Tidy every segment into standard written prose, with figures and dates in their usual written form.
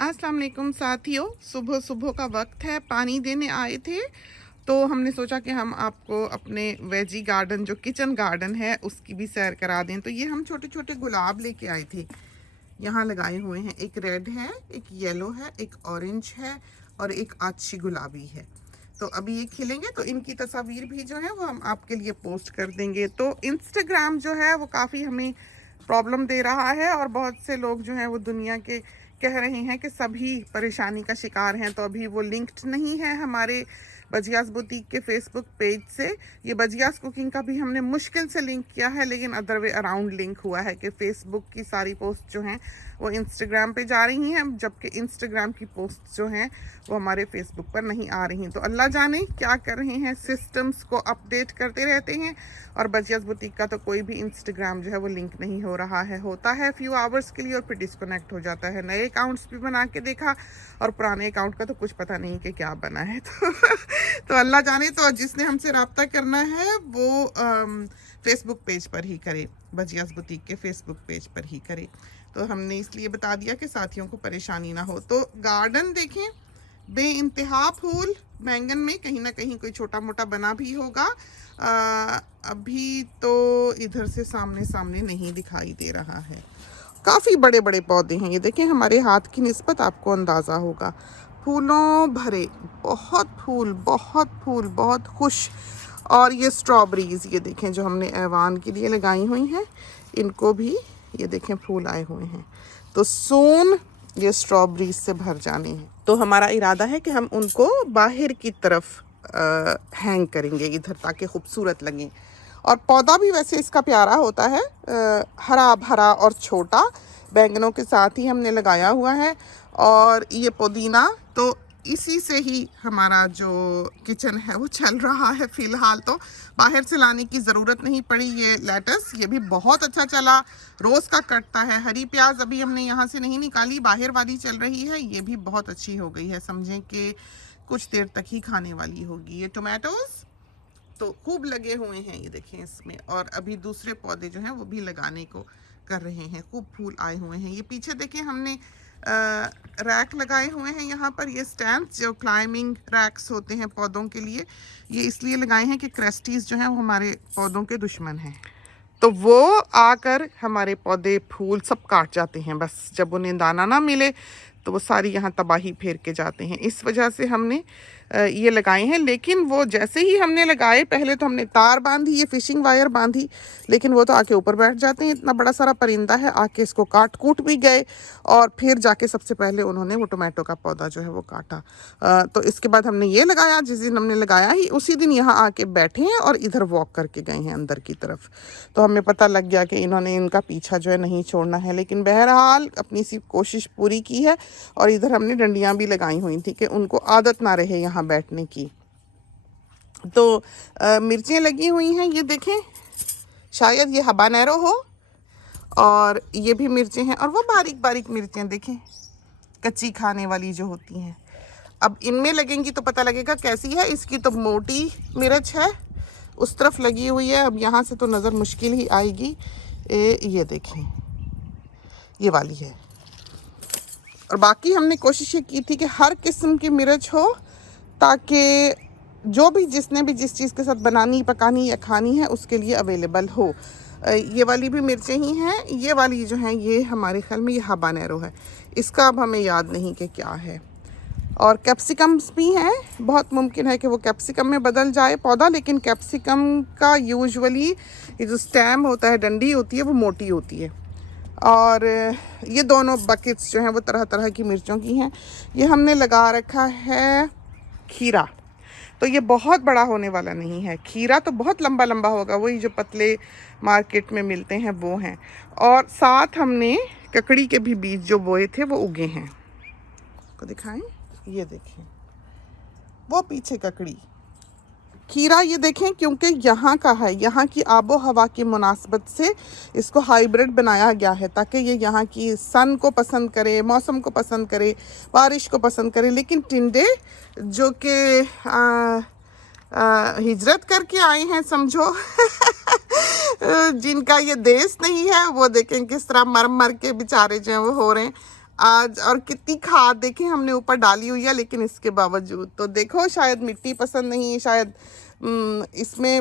अस्सलाम वालेकुम साथियों, सुबह सुबह का वक्त है। पानी देने आए थे तो हमने सोचा कि हम आपको अपने वेजी गार्डन जो किचन गार्डन है उसकी भी सैर करा दें। तो ये हम छोटे छोटे गुलाब लेके आए थे, यहाँ लगाए हुए हैं। एक रेड है, एक येलो है, एक ऑरेंज है और एक अच्छी गुलाबी है। तो अभी ये खिलेंगे तो इनकी तस्वीर भी जो है वो हम आपके लिए पोस्ट कर देंगे। तो इंस्टाग्राम जो है वो काफ़ी हमें प्रॉब्लम दे रहा है और बहुत से लोग जो हैं वो दुनिया के कह रहे हैं कि सभी परेशानी का शिकार हैं। तो अभी वो लिंक्ड नहीं है हमारे बजियास बुटीक के फेसबुक पेज से। ये बजियास कुकिंग का भी हमने मुश्किल से लिंक किया है, लेकिन अदर वे अराउंड लिंक हुआ है कि फेसबुक की सारी पोस्ट जो हैं वो इंस्टाग्राम पे जा रही हैं, जबकि इंस्टाग्राम की पोस्ट जो हैं वो हमारे फेसबुक पर नहीं आ रही। तो अल्लाह जाने क्या कर रहे हैं, सिस्टम्स को अपडेट करते रहते हैं। और बजियास बुटीक का तो कोई भी इंस्टाग्राम जो है वो लिंक नहीं हो रहा है, होता है फ्यू आवर्स के लिए और फिर डिस्कनेक्ट हो जाता है। नए अकाउंट्स भी बना के देखा और पुराने अकाउंट का तो कुछ पता नहीं कि क्या बना है। तो अल्लाह जाने। तो जिसने हमसे रब्ता करना है वो फेसबुक पेज पर ही करे, बजियास बुटीक के फेसबुक पेज पर ही करे। तो हमने इसलिए बता दिया कि साथियों को परेशानी ना हो। तो गार्डन देखें, बेइंतहा फूल। बैंगन में कहीं ना कहीं कोई छोटा मोटा बना भी होगा। अभी तो इधर से सामने सामने नहीं दिखाई दे रहा है। काफ़ी बड़े बड़े पौधे हैं, ये देखें, हमारे हाथ की निस्बत, आपको अंदाज़ा होगा। फूलों भरे, बहुत फूल, बहुत फूल, बहुत खुश। और ये स्ट्रॉबेरीज़, ये देखें, जो हमने ऐवान के लिए लगाई हुई हैं, इनको भी ये देखें फूल आए हुए हैं। तो सोन ये स्ट्रॉबेरीज से भर जाने हैं। तो हमारा इरादा है कि हम उनको बाहर की तरफ हैंग करेंगे इधर, ताकि खूबसूरत लगे। और पौधा भी वैसे इसका प्यारा होता है, हरा भरा और छोटा। बैंगनों के साथ ही हमने लगाया हुआ है। और ये पुदीना तो इसी से ही हमारा जो किचन है वो चल रहा है फ़िलहाल। तो बाहर से लाने की ज़रूरत नहीं पड़ी। ये लेटस, ये भी बहुत अच्छा चला, रोज़ का कटता है। हरी प्याज अभी हमने यहाँ से नहीं निकाली, बाहर वाली चल रही है, ये भी बहुत अच्छी हो गई है, समझें कि कुछ देर तक ही खाने वाली होगी। ये टोमेटोज़ तो खूब लगे हुए हैं, ये देखें इसमें। और अभी दूसरे पौधे जो हैं वो भी लगाने को कर रहे हैं, खूब फूल आए हुए हैं। ये पीछे देखें, हमने रैक लगाए हुए हैं यहाँ पर। ये स्टैंड जो क्लाइंबिंग रैक्स होते हैं पौधों के लिए, ये इसलिए लगाए हैं कि क्रेस्टीज जो हैं वो हमारे पौधों के दुश्मन हैं। तो वो आकर हमारे पौधे फूल सब काट जाते हैं। बस जब उन्हें दाना ना मिले तो वो सारी यहाँ तबाही फेर के जाते हैं। इस वजह से हमने ये लगाए हैं। लेकिन वो जैसे ही हमने लगाए, पहले तो हमने तार बांधी, ये फिशिंग वायर बांधी, लेकिन वो तो आके ऊपर बैठ जाते हैं। इतना बड़ा सारा परिंदा है, आके इसको काट कूट भी गए। और फिर जाके सबसे पहले उन्होंने वो टोमेटो का पौधा जो है वो काटा। तो इसके बाद हमने ये लगाया, जिस दिन हमने लगाया ही उसी दिन यहाँ आके बैठे हैं और इधर वॉक करके गए हैं अंदर की तरफ। तो हमें पता लग गया कि इन्होंने इनका पीछा जो है नहीं छोड़ना है। लेकिन बहरहाल अपनी सी कोशिश पूरी की है। और इधर हमने डंडियाँ भी लगाई हुई थी कि उनको आदत ना रहे यहाँ बैठने की। तो मिर्चें लगी हुई हैं, ये देखें, शायद ये हबानेरो हो। और ये भी मिर्चें हैं, और वो बारीक बारीक मिर्चें देखें, कच्ची खाने वाली जो होती हैं। अब इनमें लगेंगी तो पता लगेगा कैसी है। इसकी तो मोटी मिर्च है, उस तरफ लगी हुई है। अब यहाँ से तो नज़र मुश्किल ही आएगी। ये देखें, ये वाली है। और बाकी हमने कोशिश ये की थी कि हर किस्म की मिर्च हो, ताकि जो भी जिसने भी जिस चीज़ के साथ बनानी, पकानी या खानी है उसके लिए अवेलेबल हो। ये वाली भी मिर्चें ही हैं। ये वाली जो हैं ये हमारे ख्याल में ये हबानेरो है, इसका अब हमें याद नहीं कि क्या है। और कैप्सिकम्स भी हैं, बहुत मुमकिन है कि वो कैप्सिकम में बदल जाए पौधा। लेकिन कैप्सिकम का यूजुअली ये जो स्टेम होता है, डंडी होती है, वो मोटी होती है। और ये दोनों बकेट्स जो हैं वो तरह तरह की मिर्चों की हैं। ये हमने लगा रखा है खीरा। तो ये बहुत बड़ा होने वाला नहीं है, खीरा तो बहुत लंबा लंबा होगा, वही जो पतले मार्केट में मिलते हैं वो हैं। और साथ हमने ककड़ी के भी बीज जो बोए थे वो उगे हैं, को दिखाएं, ये देखें वो पीछे ककड़ी। खीरा ये देखें, क्योंकि यहाँ का है, यहाँ की आबो हवा की मुनासबत से इसको हाइब्रिड बनाया गया है, ताकि ये यहाँ की सन को पसंद करे, मौसम को पसंद करे, बारिश को पसंद करे। लेकिन टिंडे जो कि हिजरत करके आए हैं समझो जिनका ये देश नहीं है, वो देखें किस तरह मर मर के बेचारे जो हैं वो हो रहे हैं। आज, और कितनी खाद देखें हमने ऊपर डाली हुई है, लेकिन इसके बावजूद तो देखो शायद मिट्टी पसंद नहीं, शायद इसमें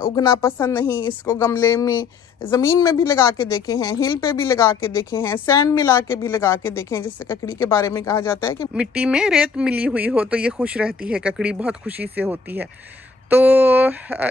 उगना पसंद नहीं। इसको गमले में, ज़मीन में भी लगा के देखे हैं, हिल पे भी लगा के देखे हैं, सैंड मिला के भी लगा के देखे हैं। जैसे ककड़ी के बारे में कहा जाता है कि मिट्टी में रेत मिली हुई हो तो ये खुश रहती है, ककड़ी बहुत खुशी से होती है। तो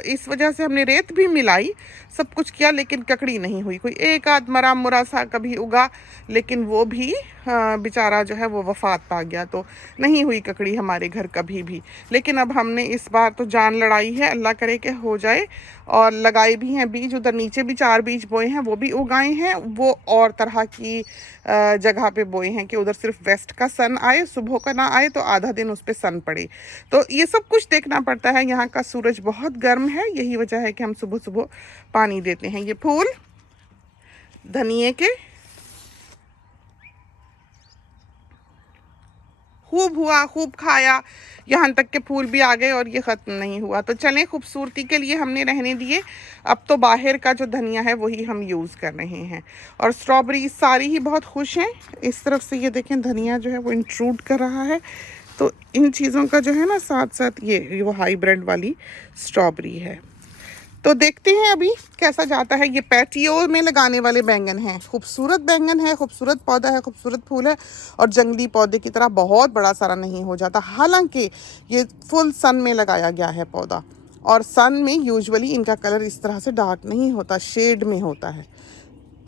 इस वजह से हमने रेत भी मिलाई, सब कुछ किया, लेकिन ककड़ी नहीं हुई। कोई एक आध मरा मुरा सा कभी उगा, लेकिन वो भी बेचारा जो है वो वफात पा गया, तो नहीं हुई ककड़ी हमारे घर कभी भी। लेकिन अब हमने इस बार तो जान लड़ाई है, अल्लाह करे कि हो जाए। और लगाए भी हैं बीज, उधर नीचे भी 4 बीज बोए हैं, वो भी उगाए हैं। वो और तरह की जगह पे बोए हैं कि उधर सिर्फ वेस्ट का सन आए, सुबह का ना आए तो आधा दिन उस पर सन पड़े। तो ये सब कुछ देखना पड़ता है। यहाँ का सूरज बहुत गर्म है, यही वजह है कि हम सुबह सुबह पानी देते हैं। ये फूल धनिए के खूब हुआ, खूब खाया, यहाँ तक के फूल भी आ गए और ये ख़त्म नहीं हुआ। तो चलें, खूबसूरती के लिए हमने रहने दिए। अब तो बाहर का जो धनिया है वही हम यूज़ कर रहे हैं। और स्ट्रॉबेरी सारी ही बहुत खुश हैं। इस तरफ से ये देखें, धनिया जो है वो इंट्रूड कर रहा है। तो इन चीज़ों का जो है ना, साथ साथ ये वो हाइब्रिड वाली स्ट्रॉबेरी है। तो देखते हैं अभी कैसा जाता है। ये पैटियो में लगाने वाले बैंगन हैं। खूबसूरत बैंगन है, खूबसूरत पौधा है, खूबसूरत फूल है, और जंगली पौधे की तरह बहुत बड़ा सारा नहीं हो जाता। हालांकि ये फुल सन में लगाया गया है पौधा, और सन में यूजुअली इनका कलर इस तरह से डार्क नहीं होता, शेड में होता है।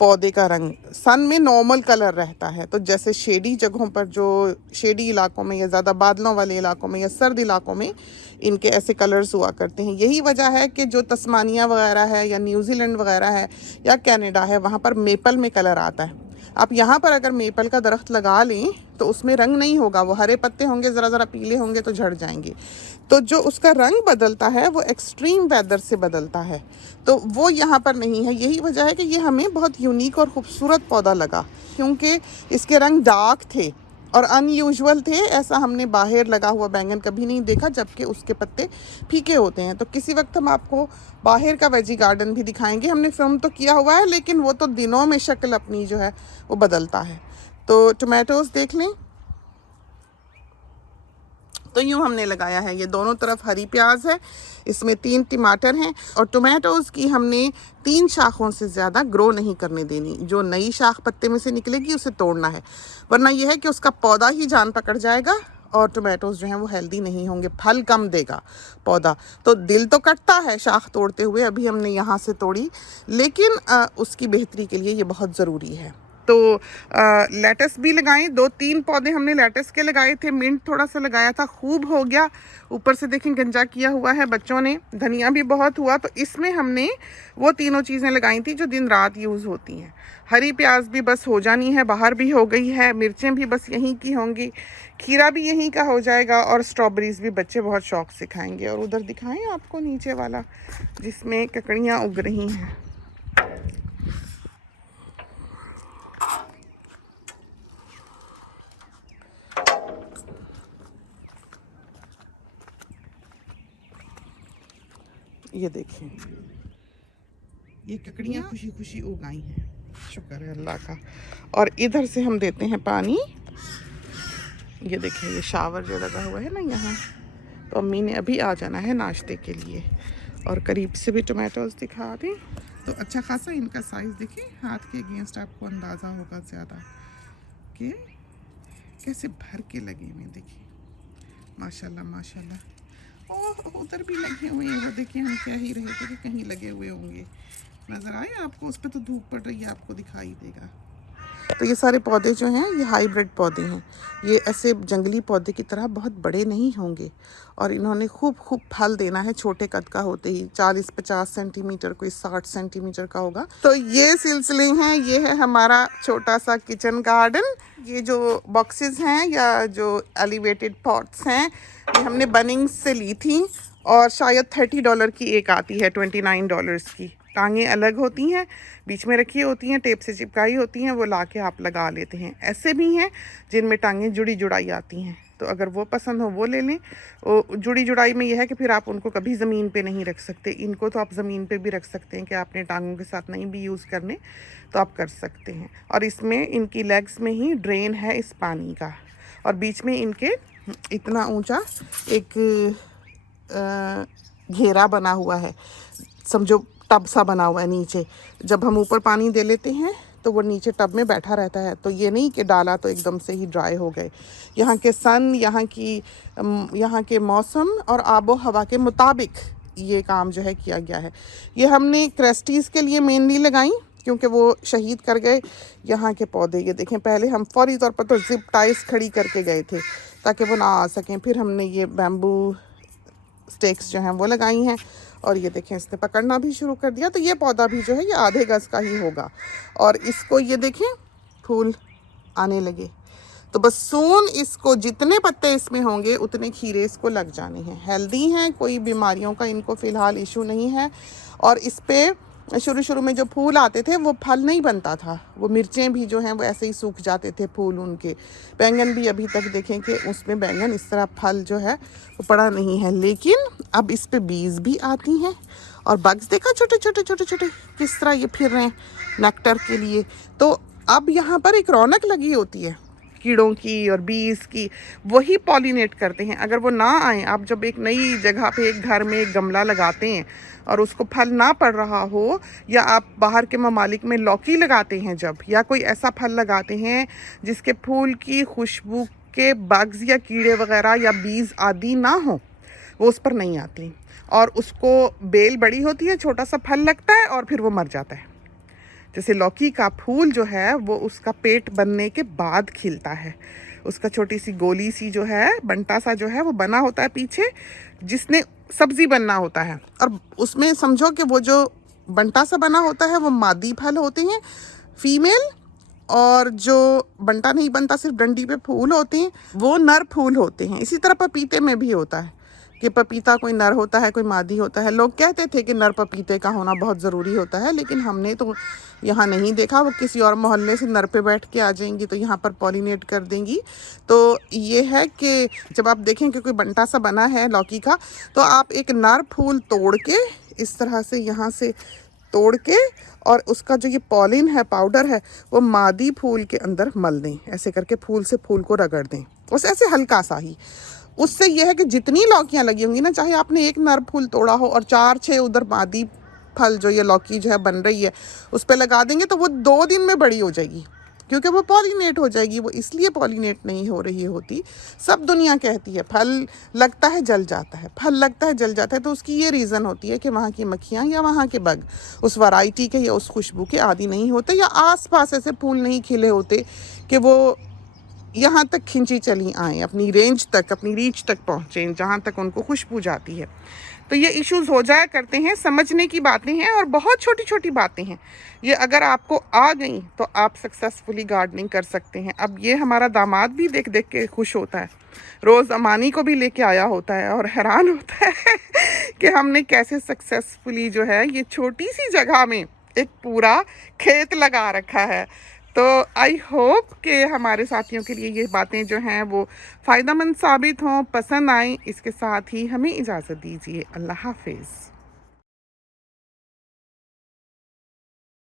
पौधे का रंग सन में नॉर्मल कलर रहता है। तो जैसे शेडी जगहों पर, जो शेडी इलाकों में या ज़्यादा बादलों वाले इलाकों में या सर्द इलाकों में इनके ऐसे कलर्स हुआ करते हैं। यही वजह है कि जो तस्मानिया वगैरह है या न्यूजीलैंड वगैरह है या कनाडा है, वहाँ पर मेपल में कलर आता है। आप यहाँ पर अगर मेपल का दरख्त लगा लें तो उसमें रंग नहीं होगा, वो हरे पत्ते होंगे, ज़रा ज़रा पीले होंगे तो झड़ जाएंगे। तो जो उसका रंग बदलता है वो एक्सट्रीम वेदर से बदलता है, तो वो यहाँ पर नहीं है। यही वजह है कि ये हमें बहुत यूनिक और ख़ूबसूरत पौधा लगा, क्योंकि इसके रंग डार्क थे और अनयूजुअल थे। ऐसा हमने बाहर लगा हुआ बैंगन कभी नहीं देखा, जबकि उसके पत्ते फीके होते हैं। तो किसी वक्त हम आपको बाहर का वेजी गार्डन भी दिखाएंगे। हमने फिल्म तो किया हुआ है, लेकिन वो तो दिनों में शक्ल अपनी जो है वो बदलता है। तो टमाटोज़ देख लें, तो यूँ हमने लगाया है। ये दोनों तरफ हरी प्याज है, इसमें 3 टमाटर हैं, और टमाटोज़ की हमने 3 शाखों से ज़्यादा ग्रो नहीं करने देनी। जो नई शाख पत्ते में से निकलेगी उसे तोड़ना है, वरना यह है कि उसका पौधा ही जान पकड़ जाएगा और टमाटोज़ जो हैं वो हेल्दी नहीं होंगे, फल कम देगा पौधा। तो दिल तो कटता है शाख तोड़ते हुए, अभी हमने यहाँ से तोड़ी, लेकिन उसकी बेहतरी के लिए ये बहुत ज़रूरी है। तो लेटस भी लगाएं, 2-3 पौधे हमने लेटस के लगाए थे। मिंट थोड़ा सा लगाया था, खूब हो गया। ऊपर से देखें गंजा किया हुआ है बच्चों ने। धनिया भी बहुत हुआ। तो इसमें हमने वो तीनों चीज़ें लगाई थी जो दिन रात यूज़ होती हैं। हरी प्याज भी बस हो जानी है, बाहर भी हो गई है। मिर्चें भी बस यहीं की होंगी, खीरा भी यहीं का हो जाएगा, और स्ट्रॉबेरीज़ भी बच्चे बहुत शौक से खाएंगे। और उधर दिखाएं आपको नीचे वाला, जिसमें ककड़ियाँ उग रही हैं। ये देखिए, ये ककड़ियाँ खुशी खुशी उगाई हैं, शुक्र है अल्लाह का। और इधर से हम देते हैं पानी। ये देखिए, ये शावर जो लगा हुआ है ना यहाँ, तो अम्मी ने अभी आ जाना है नाश्ते के लिए। और करीब से भी टमाटोज दिखा दें तो अच्छा खासा इनका साइज़ देखिए, हाथ के अगेंस्ट आपको अंदाज़ा होगा ज़्यादा कि कैसे भर के लगे हुए। देखिए माशाल्लाह माशाल्लाह। और उधर भी लगे हुए हैं, वो देखिए, हम कह ही रहे थे कि कहीं लगे हुए होंगे। नज़र आए आपको? उस पर तो धूप पड़ रही है, आपको दिखाई देगा। तो ये सारे पौधे जो हैं ये हाइब्रिड पौधे हैं। ये ऐसे जंगली पौधे की तरह बहुत बड़े नहीं होंगे, और इन्होंने खूब खूब फल देना है छोटे कद का होते ही। 40-50 सेंटीमीटर, कोई 60 सेंटीमीटर का होगा। तो ये सिलसिले हैं। ये है हमारा छोटा सा किचन गार्डन। ये जो बॉक्सेस हैं या जो एलिवेटेड पॉट्स हैं, ये हमने बनिंग्स से ली थी, और शायद $30 की एक आती है, $29 की। टांगें अलग होती हैं, बीच में रखी होती हैं, टेप से चिपकाई होती हैं, वो ला के आप लगा लेते हैं। ऐसे भी हैं जिनमें टांगें जुड़ी जुड़ाई आती हैं। तो अगर वो पसंद हो वो ले लें। वो जुड़ी जुड़ाई में यह है कि फिर आप उनको कभी ज़मीन पे नहीं रख सकते। इनको तो आप ज़मीन पे भी रख सकते हैं कि आपने टांगों के साथ नहीं भी यूज़ करने तो आप कर सकते हैं। और इसमें इनकी लेग्स में ही ड्रेन है इस पानी का, और बीच में इनके इतना ऊंचा एक घेरा बना हुआ है, समझो टब सा बना हुआ है नीचे। जब हम ऊपर पानी दे लेते हैं तो वो नीचे टब में बैठा रहता है, तो ये नहीं कि डाला तो एकदम से ही ड्राई हो गए। यहाँ के सन, यहाँ के मौसम और आबो हवा के मुताबिक ये काम जो है किया गया है। ये हमने क्रेस्टीज़ के लिए मेनली लगाई क्योंकि वो शहीद कर गए यहाँ के पौधे। ये देखें, पहले हम फौरी तौर पर तो जिप टाइस खड़ी करके गए थे ताकि वो ना आ सकें, फिर हमने ये बैम्बू स्टेक्स जो हैं वो लगाई हैं, और ये देखें इसने पकड़ना भी शुरू कर दिया। तो ये पौधा भी जो है ये आधे गज का ही होगा, और इसको ये देखें फूल आने लगे। तो बस सून इसको जितने पत्ते इसमें होंगे उतने खीरे इसको लग जाने हैं। हेल्दी हैं, कोई बीमारियों का इनको फ़िलहाल इशू नहीं है। और इस पे शुरू में जो फूल आते थे वो फल नहीं बनता था, वो मिर्चें भी जो हैं वो ऐसे ही सूख जाते थे फूल उनके। बैंगन भी अभी तक देखें कि उसमें बैंगन इस तरह फल जो है वो पड़ा नहीं है, लेकिन अब इस पे बीज भी आती हैं। और बग्स देखा छोटे छोटे छोटे छोटे किस तरह ये फिर रहे हैं नेक्टर के लिए। तो अब यहाँ पर एक रौनक लगी होती है कीड़ों की और बीज की, वही पॉलिनेट करते हैं। अगर वो ना आए, आप जब एक नई जगह पे एक घर में एक गमला लगाते हैं और उसको फल ना पड़ रहा हो, या आप बाहर के ममालिक में लौकी लगाते हैं जब, या कोई ऐसा फल लगाते हैं जिसके फूल की खुशबू के बग्स या कीड़े वगैरह या बीज आदि ना हो, वो उस पर नहीं आती, और उसको बेल बड़ी होती है, छोटा सा फल लगता है और फिर वो मर जाता है। जैसे लौकी का फूल जो है वो उसका पेट बनने के बाद खिलता है, उसका छोटी सी गोली सी जो है, बंटा सा जो है वो बना होता है पीछे, जिसने सब्जी बनना होता है। और उसमें समझो कि वो जो बंटा सा बना होता है वो मादी फल होते हैं फीमेल, और जो बंटा नहीं बनता सिर्फ डंडी पे फूल होते हैं वो नर फूल होते हैं। इसी तरह पपीते में भी होता है कि पपीता कोई नर होता है कोई मादी होता है। लोग कहते थे कि नर पपीते का होना बहुत ज़रूरी होता है, लेकिन हमने तो यहाँ नहीं देखा। वो किसी और मोहल्ले से नर पे बैठ के आ जाएंगी तो यहाँ पर पॉलिनेट कर देंगी। तो ये है कि जब आप देखें कि कोई बंटा सा बना है लौकी का, तो आप एक नर फूल तोड़ के इस तरह से यहाँ से तोड़ के, और उसका जो ये पॉलिन है, पाउडर है, वो मादी फूल के अंदर मल दें। ऐसे करके फूल से फूल को रगड़ दें, बस ऐसे हल्का सा ही। उससे यह है कि जितनी लौकियां लगी होंगी ना, चाहे आपने एक नर फूल तोड़ा हो और 4-6 उधर मादी फल जो ये लौकी जो है बन रही है उस पर लगा देंगे, तो वो 2 दिन में बड़ी हो जाएगी, क्योंकि वो पॉलिनेट हो जाएगी। वो इसलिए पॉलिनेट नहीं हो रही होती। सब दुनिया कहती है फल लगता है जल जाता है, फल लगता है जल जाता है, तो उसकी ये रीज़न होती है कि वहाँ की मक्खियाँ या वहाँ के बग उस वैरायटी के या उस खुशबू के आदी नहीं होते, या आसपास ऐसे फूल नहीं खिले होते कि वो यहाँ तक खिंची चली आएँ, अपनी रेंज तक, अपनी रीच तक पहुँचें जहाँ तक उनको खुशबू जाती है। तो ये इश्यूज़ हो जाया करते हैं, समझने की बातें हैं, और बहुत छोटी छोटी बातें हैं। ये अगर आपको आ गई तो आप सक्सेसफुली गार्डनिंग कर सकते हैं। अब ये हमारा दामाद भी देख देख के खुश होता है, रोज़ अमानी को भी लेके आया होता है और हैरान होता है कि हमने कैसे सक्सेसफुली जो है ये छोटी सी जगह में एक पूरा खेत लगा रखा है। तो आई होप कि हमारे साथियों के लिए ये बातें जो हैं वो फ़ायदेमंद साबित हों, पसंद आएँ। इसके साथ ही हमें इजाज़त दीजिए। अल्लाह हाफ़िज़।